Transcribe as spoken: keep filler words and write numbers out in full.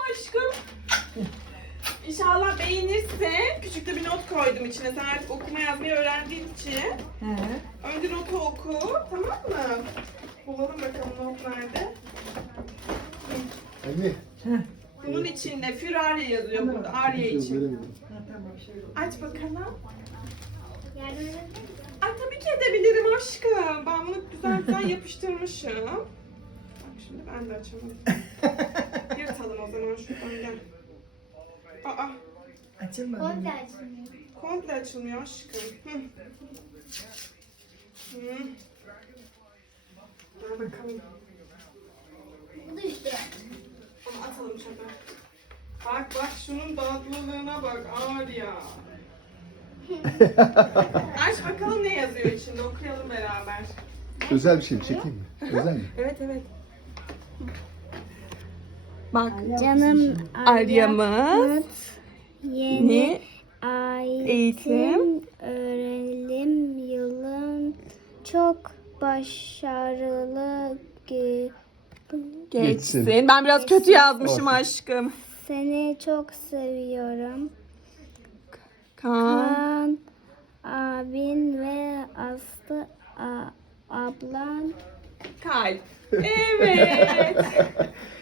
aşkım. İnşallah beğenirsin. Küçük de bir not koydum içine. Sen artık okuma yazmayı öğrendiğin için. He. Önce notu oku. Tamam mı? Bulalım bakalım not nerede. Anne. Heh. Bunun içinde Firarya yazıyor burada. Arya için. Ha, tamam şöyle. Aç bakalım. Yardım edebilir misin? Ay tabii ki edebilirim aşkım. Ben bunu güzel güzel yapıştırmışım. Bak şimdi ben de açamadım. Yırtalım o zaman şuradan gel. Aa, Açılmadı. Komple açılmıyor. komple açılmıyor aşkım. Hı. Hı. Dur bakalım. Bu da üstü var. Onu atalım çöpe. Bak bak şunun tatlılığına bak Arya. Aç bakalım ne yazıyor içinde, okuyalım beraber. Özel bir şey mi? Çekeyim mi? Özel mi? Evet evet. Bak Canım Arya'mız yeni eğitim eğitim öğrenim yılın çok başarılı ge- geçsin. Geçsin. Ben biraz kötü yazmışım Olsun. aşkım. Seni çok seviyorum. Kaan. Kaan abin ve Aslı a- ablan Kalp. Evet.